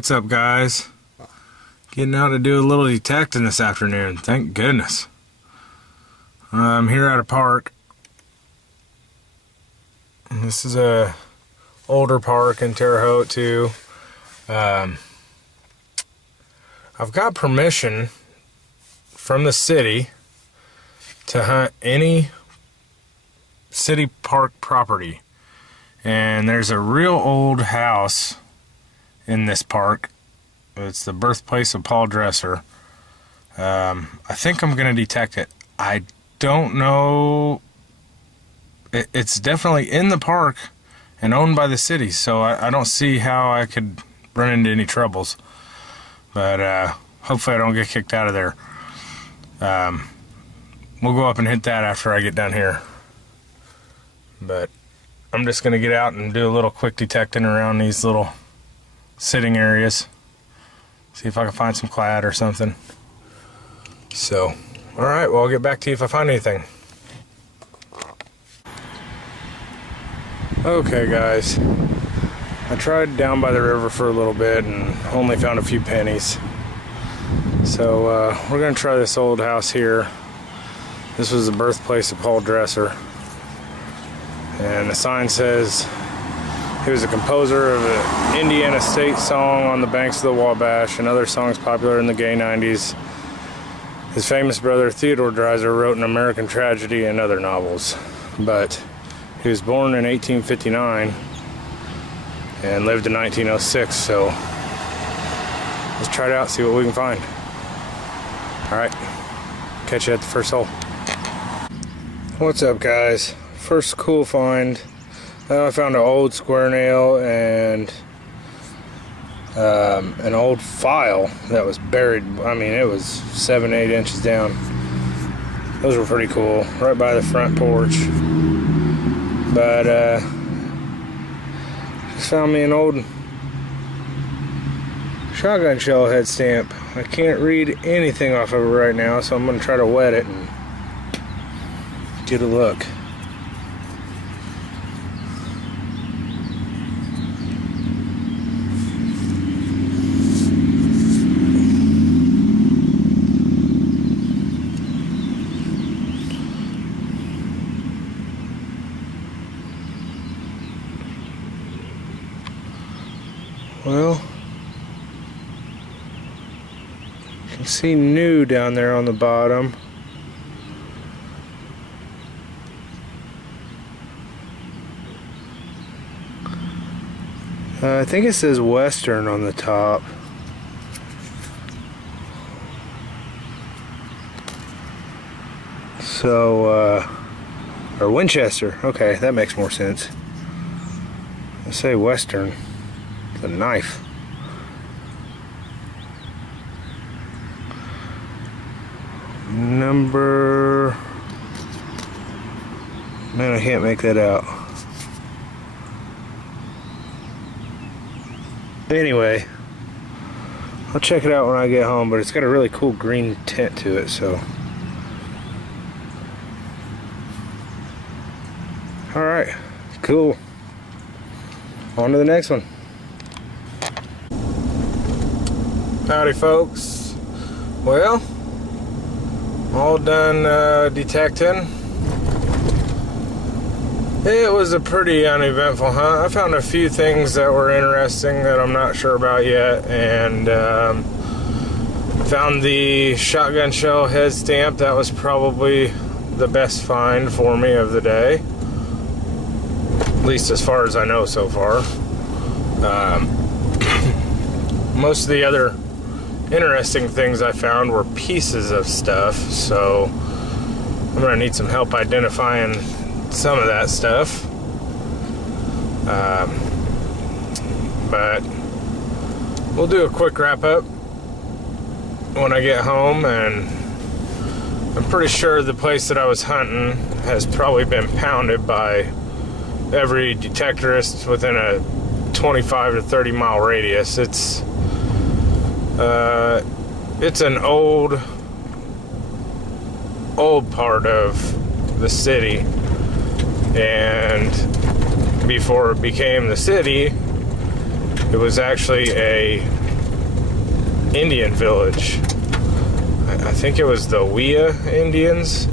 What's up, guys? Getting out to do a little detecting this afternoon. Thank goodness. I'm here at a park. This is a older park in Terre Haute too. I've got permission from the city to hunt any city park property. And there's a real old house in this park. It's the birthplace of Paul Dresser. I think I'm going to detect it. I don't know. It's definitely in the park and owned by the city, so I don't see how I could run into any troubles. But hopefully I don't get kicked out of there. We'll go up and hit that after I get done here. But I'm just going to get out and do a little quick detecting around these little sitting areas. See if I can find some clad or something. So, alright, well, I'll get back to you if I find anything. Okay, guys. I tried down by the river for a little bit and only found a few pennies. So, we're going to try this old house here. This was the birthplace of Paul Dresser. And the sign says he was a composer of an Indiana state song on the banks of the Wabash and other songs popular in the gay 90s. His famous brother Theodore Dreiser wrote an American Tragedy and other novels. But he was born in 1859 and lived in 1906, so let's try it out, see what we can find. Alright, catch you at the first hole. What's up, guys? First cool find. I found an old square nail and an old file that was buried. I mean, it was 7-8 inches down. Those were pretty cool, right by the front porch. But just found me an old shotgun shell head stamp. I can't read anything off of it right now, so I'm going to try to wet it and get a look. Well, you can see new down there on the bottom. I think it says Western on the top. So, or Winchester. Okay, that makes more sense. I say Western. The knife. Number... Man, I can't make that out. Anyway, I'll check it out when I get home, but it's got a really cool green tint to it, so. Alright, cool. On to the next one. Howdy, folks. Well, all done detecting. It was a pretty uneventful hunt. I found a few things that were interesting that I'm not sure about yet, and found the shotgun shell head stamp. That was probably the best find for me of the day, at least as far as I know so far. Most of the other interesting things I found were pieces of stuff, so I'm gonna need some help identifying some of that stuff. But we'll do a quick wrap up when I get home, and I'm pretty sure the place that I was hunting has probably been pounded by every detectorist within a 25 to 30 mile radius. It's an old part of the city, and before it became the city, it was actually a Indian village. I think it was the Wea Indians.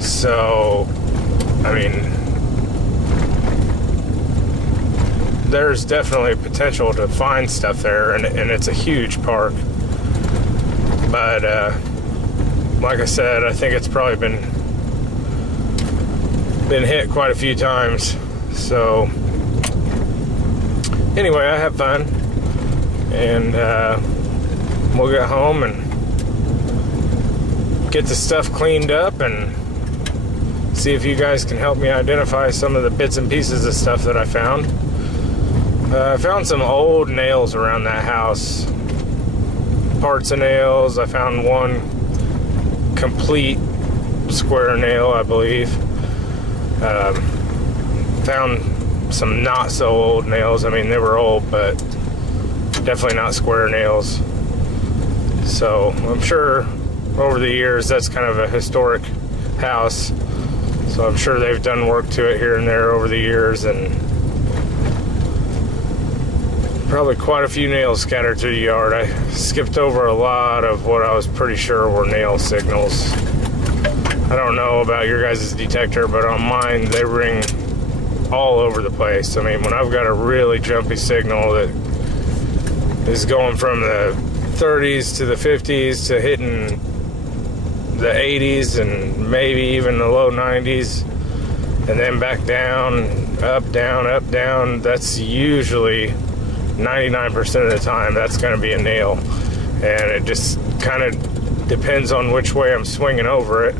So, I mean, there's definitely potential to find stuff there, and it's a huge park. But like I said, I think it's probably been hit quite a few times. So anyway, I have fun, and we'll get home and get the stuff cleaned up and see if you guys can help me identify some of the bits and pieces of stuff that I found. I found some old nails around that house, parts of nails. I found one complete square nail, I believe. Found some not so old nails. I mean, they were old, but definitely not square nails. So I'm sure over the years that's kind of a historic house. So I'm sure they've done work to it here and there over the years, and probably quite a few nails scattered through the yard. I skipped over a lot of what I was pretty sure were nail signals. I don't know about your guys' detector, but on mine they ring all over the place. I mean, when I've got a really jumpy signal that is going from the 30s to the 50s to hitting the 80s and maybe even the low 90s, and then back down, up, down, that's usually 99% of the time that's going to be a nail. And it just kind of depends on which way I'm swinging over it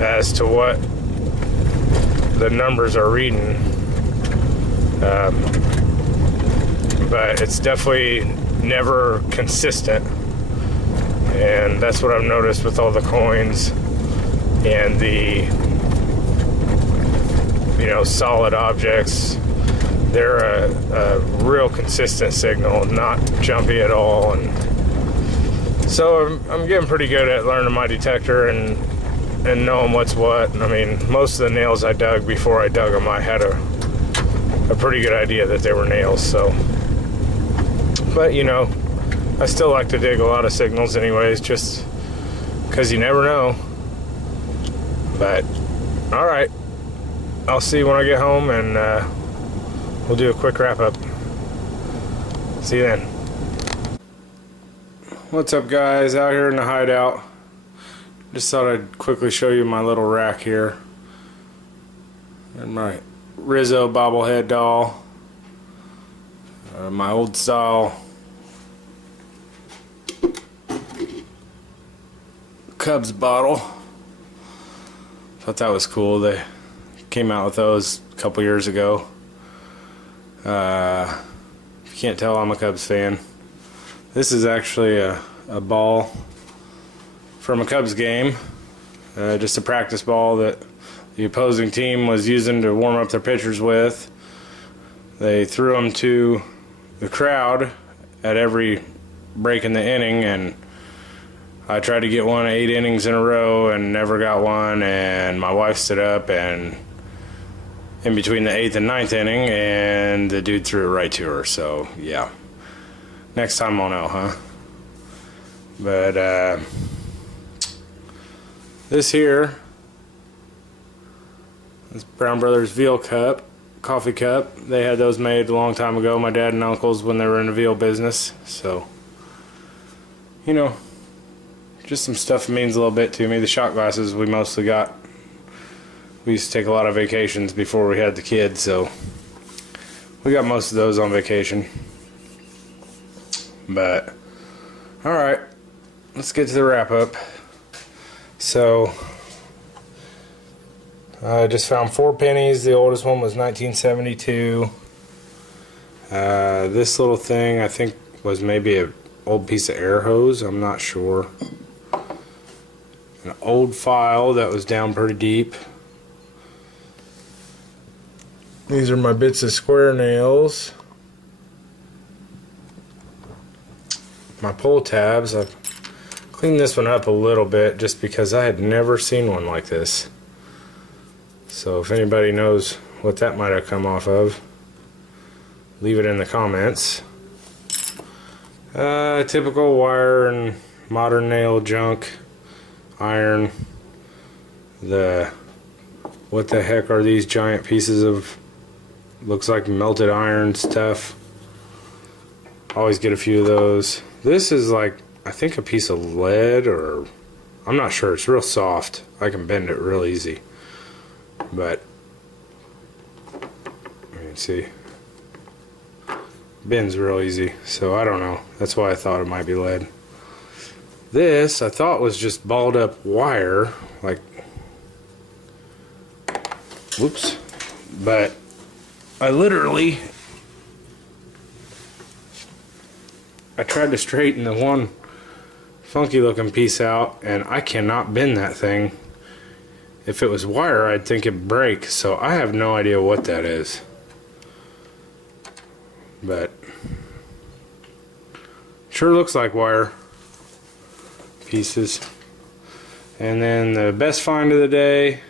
as to what the numbers are reading. But it's definitely never consistent, and that's what I've noticed with all the coins and the, you know, solid objects. They're a real consistent signal, not jumpy at all. And so I'm getting pretty good at learning my detector and knowing what's what. I mean, most of the nails I dug, before I dug them, I had a pretty good idea that they were nails. So, but you know, I still like to dig a lot of signals anyways, just because you never know. But all right, I'll see you when I get home, and we'll do a quick wrap up. See you then. What's up, guys? Out here in the hideout. Just thought I'd quickly show you my little rack here. And my Rizzo bobblehead doll. My old style Cubs bottle. Thought that was cool. They came out with those a couple years ago. If you can't tell, I'm a Cubs fan. This is actually a ball from a Cubs game. Just a practice ball that the opposing team was using to warm up their pitchers with. They threw them to the crowd at every break in the inning, and I tried to get one 8 innings in a row and never got one, and my wife stood up and in between the 8th and 9th inning, and the dude threw it right to her. So yeah, next time I'll know, huh? But this here, this Brown Brothers veal cup, coffee cup. They had those made a long time ago, my dad and uncles, when they were in the veal business. So, you know, just some stuff that means a little bit to me. The shot glasses we mostly got. We used to take a lot of vacations before we had the kids, so we got most of those on vacation. But, alright, let's get to the wrap up. So, I just found 4 pennies. The oldest one was 1972. This little thing, I think, was maybe an old piece of air hose. I'm not sure. An old file that was down pretty deep. These are my bits of square nails. My pull tabs. I've cleaned this one up a little bit just because I had never seen one like this. So if anybody knows what that might have come off of, leave it in the comments. Typical wire and modern nail junk, iron. What the heck are these giant pieces of, looks like melted iron stuff. Always get a few of those. This is like, I think a piece of lead, or I'm not sure. It's real soft. I can bend it real easy. But you can see, bends real easy. So I don't know. That's why I thought it might be lead. This I thought was just balled up wire, like, whoops. But I tried to straighten the one funky looking piece out, and I cannot bend that thing. If it was wire, I'd think it'd break, so I have no idea what that is. But sure looks like wire pieces. And then the best find of the day,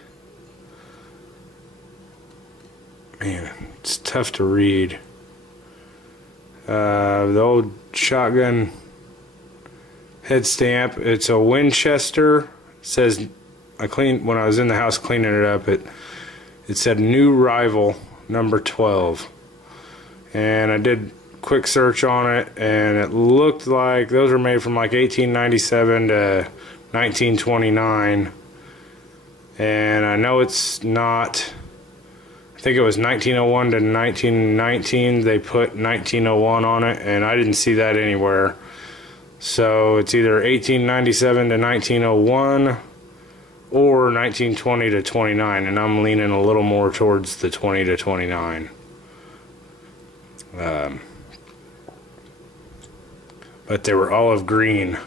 man, it's tough to read. The old shotgun head stamp. It's a Winchester. It says, when I was in the house cleaning it up, it said new rival number 12. And I did quick search on it, and it looked like those were made from like 1897 to 1929. And I know it's not, I think it was 1901 to 1919. They put 1901 on it, and I didn't see that anywhere. So it's either 1897 to 1901 or 1920 to 29, and I'm leaning a little more towards the 20 to 29. But they were olive green,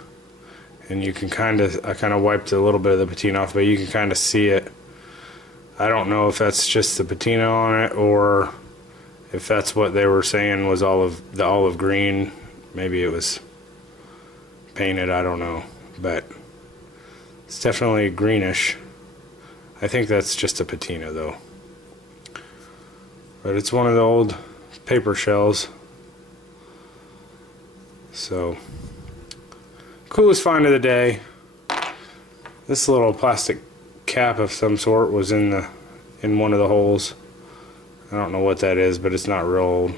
and you can I kind of wiped a little bit of the patina off, but you can kind of see it. I don't know if that's just the patina on it, or if that's what they were saying was the olive green. Maybe it was painted, I don't know, but it's definitely greenish. I think that's just a patina though. But it's one of the old paper shells. So, coolest find of the day. This little plastic cap of some sort was in one of the holes. I don't know what that is, but it's not real old.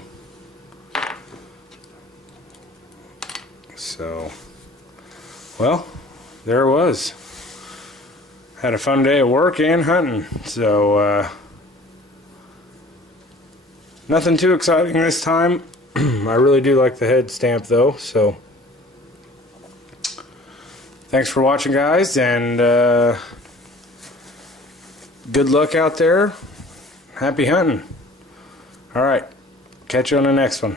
So, well, there it was. Had a fun day at work and hunting. So, nothing too exciting this time. I really do like the head stamp though, so thanks for watching, guys, and good luck out there. Happy hunting. Alright, catch you on the next one.